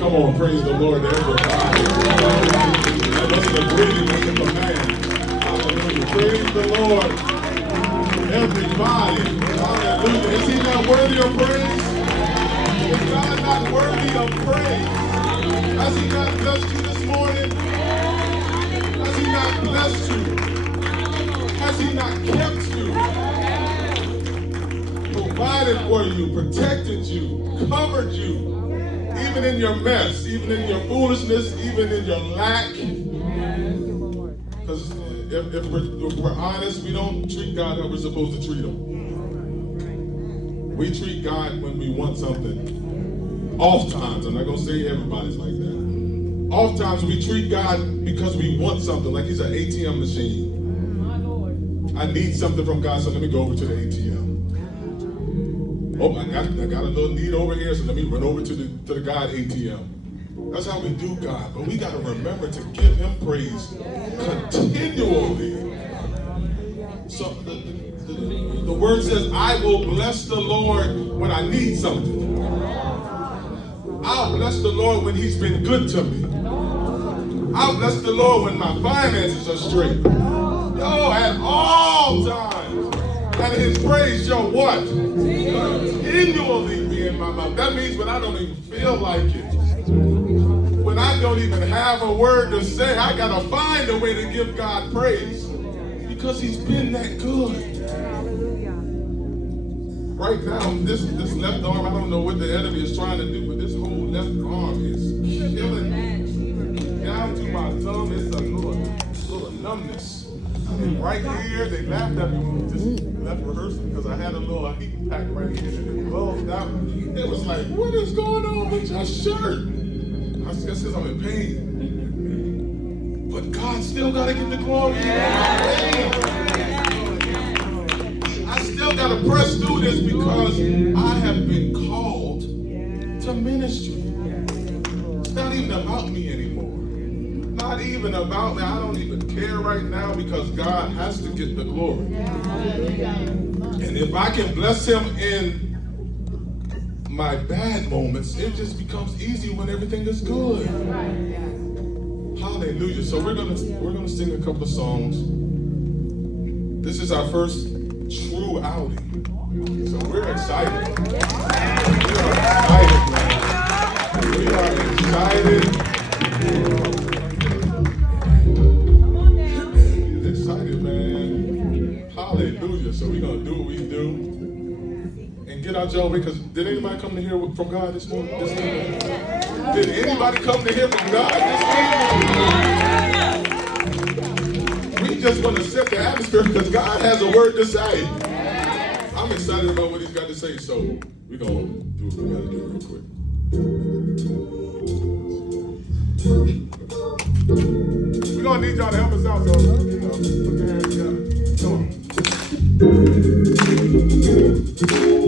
Come on, praise the Lord, everybody. That wasn't a greeting, that's a command. Hallelujah. Praise the Lord, everybody. Hallelujah. Is he not worthy of praise? Is God not worthy of praise? Has he not blessed you this morning? Has he not blessed you? Has he not kept you? Provided for you, protected you, covered you, even in your mess, even in your foolishness, even in your lack. Because if we're honest, we don't treat God how we're supposed to treat him. We treat God when we want something. Oftentimes, I'm not going to say everybody's like that. Oftentimes we treat God because we want something, like he's an ATM machine. I need something from God, so let me go over to the ATM. Oh, I got a little need over here, so let me run over to the God ATM. That's how we do God, but we got to remember to give him praise continually. So the word says, I will bless the Lord when I need something. I'll bless the Lord when he's been good to me. I'll bless the Lord when my finances are straight. Oh, at all times. And his praise shall what? Continually be in my mouth. That means when I don't even feel like it. When I don't even have a word to say, I gotta find a way to give God praise. Because he's been that good. Right now, this left arm, I don't know what the enemy is trying to do, but this whole left arm is killing me. Down to my thumb, it's a little numbness. And right here, they laughed at me when we just left rehearsal because I had a little heat pack right here and it closed out. It was like, what is going on with your shirt? I guess I'm in pain. But God still got to get the glory. I still got to press through this because I have been called to ministry. It's not even about me anymore. Not even about me. I don't even care right now because God has to get the glory. And if I can bless him in my bad moments, it just becomes easy when everything is good. Hallelujah. So we're gonna sing a couple of songs. This is our first true outing. So we're excited. We are excited, man. We are excited. Excited, man. Hallelujah. So we're gonna do what we do. And get out your way, because did anybody come to hear from God this morning? This evening? Did anybody come to hear from God this evening? We just want to set the atmosphere because God has a word to say. I'm excited about what he's got to say, so we're going to do what we got to do real quick. We're going to need y'all to help us out, so, put your hands together. Come on.